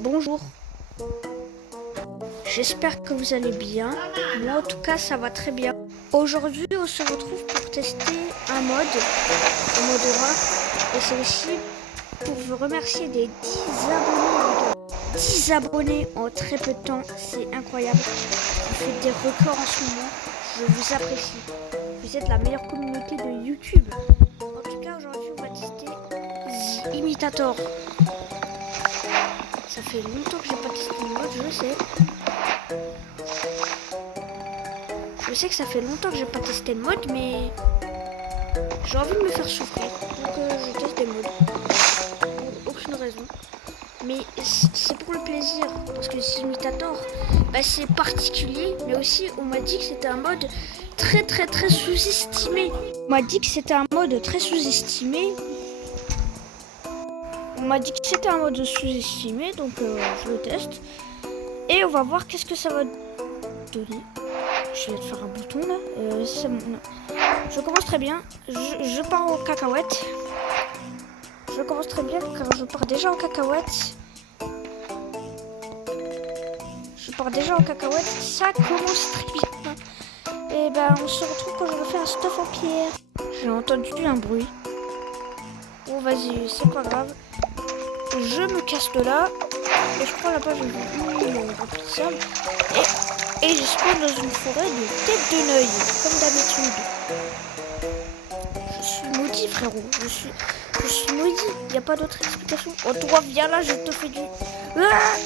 Bonjour, j'espère que vous allez bien. Moi en tout cas ça va très bien. Aujourd'hui on se retrouve pour tester un mode horreur. Et c'est aussi pour vous remercier des 10 abonnés. 10 abonnés en très peu de temps, c'est incroyable. Vous faites des records en ce moment, je vous apprécie. Vous êtes la meilleure communauté de YouTube. En tout cas aujourd'hui on va tester The Imitator. Ça fait longtemps que j'ai pas testé le mode, je sais. Je sais que ça fait longtemps que j'ai pas testé le mode, mais j'ai envie de me faire souffrir. Donc je teste des modes. Pour aucune raison. Mais c'est pour le plaisir. Parce que The Imitator, c'est particulier. Mais aussi, on m'a dit que c'était un mode très sous-estimé. On m'a dit que c'était un mode très sous-estimé. On m'a dit que c'était un mode sous-estimé. Donc je le teste. Et on va voir qu'est-ce que ça va donner. Je vais te faire un bouton là. C'est bon. Je commence très bien. Je pars en cacahuète. Je commence très bien car je pars déjà en cacahuète. Je pars déjà en cacahuète. Ça commence très bien. Et on se retrouve quand je refais un stuff en pierre. J'ai entendu un bruit. Bon vas-y, c'est pas grave. Je me casse de là. Et je prends la page remplissable. Et je spawn dans une forêt de tête de l'œil, comme d'habitude. Je suis maudit, frérot. Je suis maudit. Il n'y a pas d'autre explication. Oh, toi, viens là, je te fais du... Ah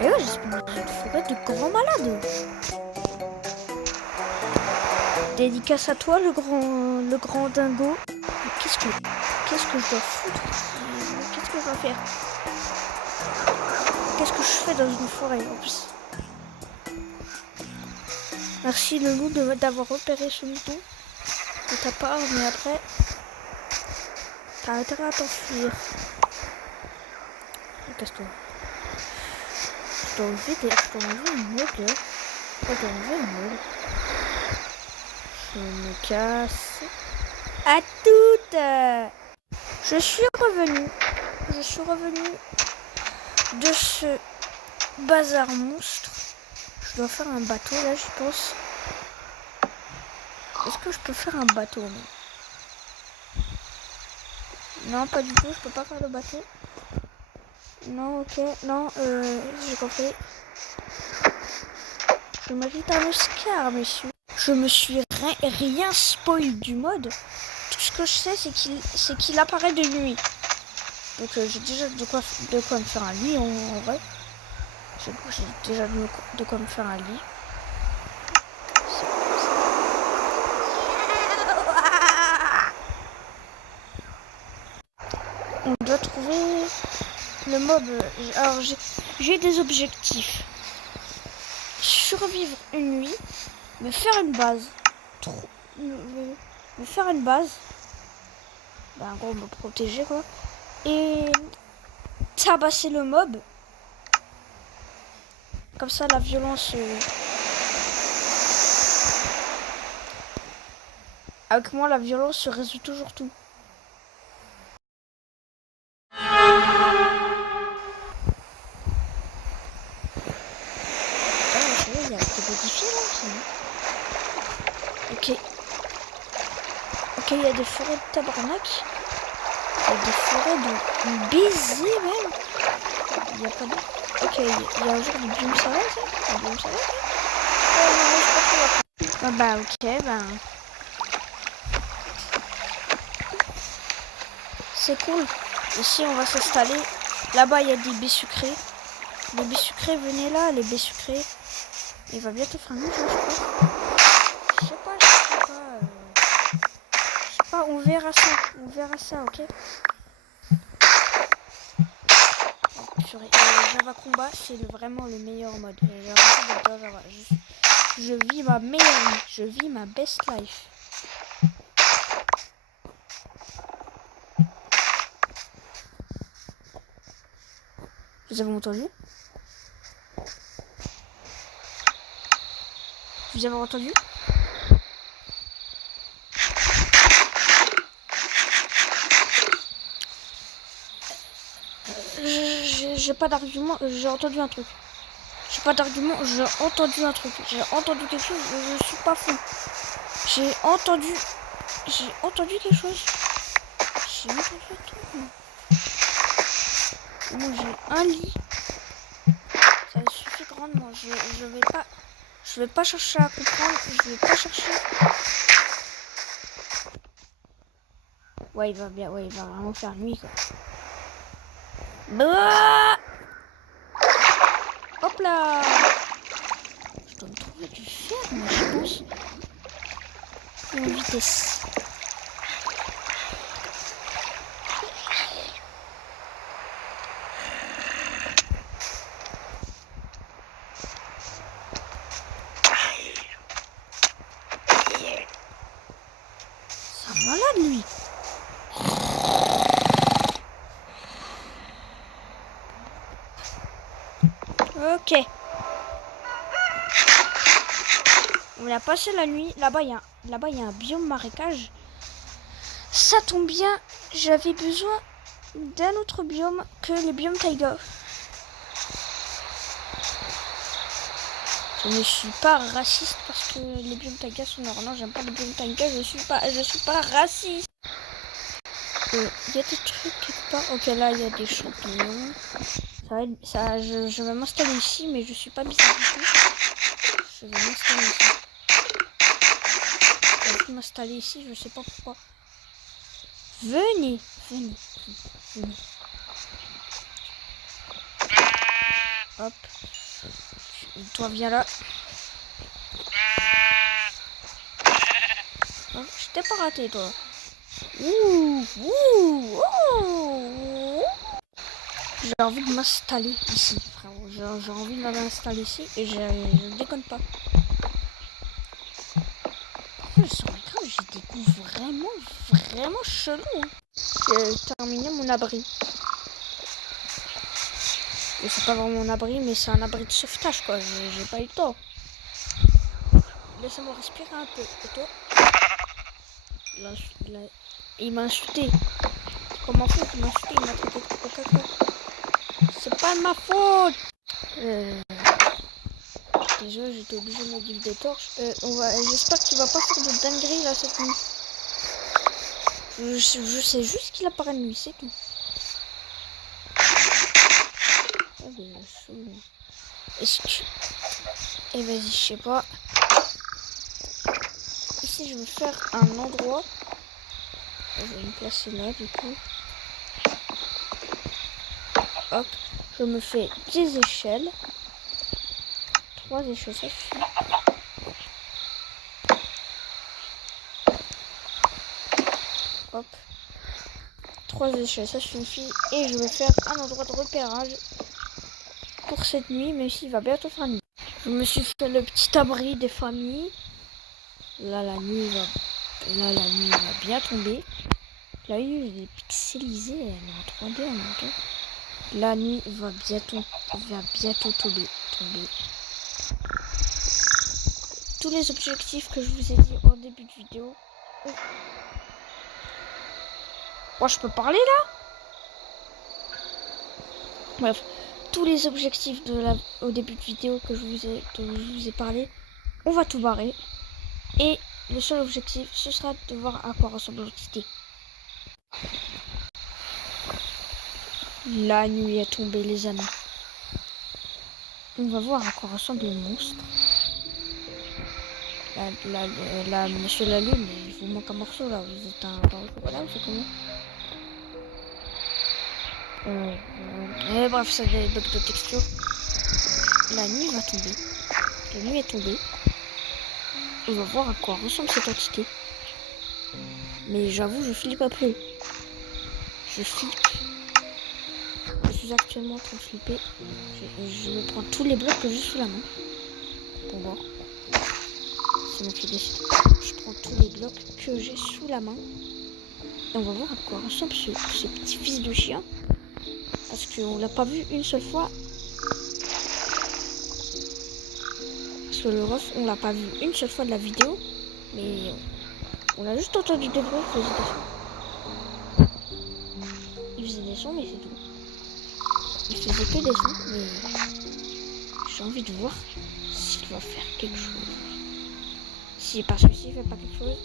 et ouais, j'ai spawn dans une forêt de grands malades. Dédicace à toi, le grand dingo. Qu'est-ce que je dois foutre? Qu'est-ce que je dois faire? Qu'est-ce que je fais dans une forêt en plus? Merci le loup d'avoir repéré ce mouton de ta part, mais après, t'as intérêt à t'enfuir. Casse-toi. Je dois enlever une mode là. Je dois enlever une mode. Je me casse. À toutes. Je suis revenu de ce bazar monstre. Je dois faire un bateau là, je pense. Est-ce que je peux faire un bateau? Non, pas du tout, je peux pas faire le bateau. Non, ok, non, j'ai compris. Je mérite un Oscar, messieurs. Je me suis rien spoil du mode. Tout ce que je sais, c'est qu'il apparaît de nuit. Donc j'ai déjà de quoi me faire un lit en vrai. J'ai déjà de quoi me faire un lit. On doit trouver le mob. Alors j'ai des objectifs. Survivre une nuit, me faire une base. Me faire une base. En gros, me protéger quoi. Et tabasser le mob. Comme ça, la violence... Avec moi, la violence se résout toujours tout. Il y a des modifiés là aussi. Ok. Ok, il y a des forêts de tabarnak. Il y a des forêts de baiser même. Il y a pas de... Ok, il y a un genre de biome sauvage, ça. Un biome sauvage, ok, c'est cool. Ici, on va s'installer. Là-bas, il y a des baies sucrées. Les baies sucrées, venez là, les baies sucrées. Il va bientôt faire nuit, je crois. Je sais pas, on verra ça, ok. Java Combat, c'est vraiment le meilleur mode. Je vis ma meilleure vie, je vis ma best life. Vous avez entendu? Vous avez entendu? j'ai pas d'argument, j'ai entendu un truc. J'ai pas d'argument, j'ai entendu un truc. J'ai entendu quelque chose, je suis pas fou. J'ai entendu quelque chose. J'ai entendu un truc, moi. Moi, j'ai un lit. Ça suffit grandement. Je vais pas chercher à comprendre. Je vais pas chercher. Ouais, il va bien. Ouais, il va vraiment faire nuit, quoi. Bah hop là. Je dois me trouver du fer, moi, je pense. En vitesse. C'est un malade, lui. Ok. On a passé la nuit. Là-bas, il y a un biome marécage. Ça tombe bien. J'avais besoin d'un autre biome que le biome taïga. Je ne suis pas raciste parce que les biomes taïga sont normaux. Non, j'aime pas les biomes taïga. Je suis pas raciste. Il y a des trucs quelque part. Ok, là, il y a des champignons. Je vais m'installer ici, mais je suis pas bizarre du tout. Je vais m'installer ici. Je vais m'installer ici, je sais pas pourquoi. Venez. Hop. Toi, viens là. Oh, je t'ai pas raté, toi. Ouh. J'ai envie de m'installer ici, frérot. J'ai envie de m'installer ici et je déconne pas. Sur l'écran, j'ai des goûts vraiment chelous. Hein. J'ai terminé mon abri. Et c'est pas vraiment un abri, mais c'est un abri de sauvetage, quoi. J'ai pas eu le temps. Laissez-moi respirer un peu. Et toi? Il m'a insulté. C'est pas ma faute, il m'a insulté, il m'a traité de coca. C'est pas de ma faute. Désolé, j'étais obligé de me guider des torches. J'espère qu'il va pas faire de dinguerie là cette nuit. Je sais juste qu'il apparaît de nuit, c'est tout. Est-ce que... Et vas-y, je sais pas. Ici, je vais faire un endroit. Je vais me placer là, du coup. Hop. Je me fais des échelles. 3 échelles, ça suffit. Hop. 3 échelles, ça suffit. Et je vais faire un endroit de repérage pour cette nuit, même s'il va bientôt faire nuit. Je me suis fait le petit abri des familles. Là, la nuit va bien tomber. Là, il est pixelisé, elle est en 3D en même temps. La nuit va bientôt tomber. Tous les objectifs que je vous ai dit en début de vidéo. Oh, je peux parler là? Bref, tous les objectifs au début de vidéo que je vous ai parlé, on va tout barrer. Et le seul objectif, ce sera de voir à quoi ressemble l'entité. La nuit est tombée, les amis. On va voir à quoi ressemble le monstre. Monsieur la Lune, il vous manque un morceau là. Vous êtes un pain au chocolat ou c'est comment? Bref, ça des bugs de texture. La nuit va tomber. La nuit est tombée. On va voir à quoi ressemble cette entité. Mais j'avoue, je flippe un peu. Je flippe. Je suis actuellement en train de flipper. Je vais prendre tous les blocs que j'ai sous la main. Pour voir. C'est moi qui décide. Je prends tous les blocs que j'ai sous la main. Et on va voir à quoi ressemble ce petit fils de chien. Parce qu'on l'a pas vu une seule fois. Parce que le ref, on l'a pas vu une seule fois de la vidéo. Mais on a juste entendu des bruits. Il faisait des sons, mais c'est tout. Il faisait fait que des sons, mais j'ai envie de voir s'il va faire quelque chose. Parce que s'il fait pas quelque chose,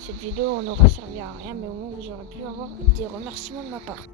cette vidéo n'aura servi à rien, mais au moins vous aurez pu avoir des remerciements de ma part.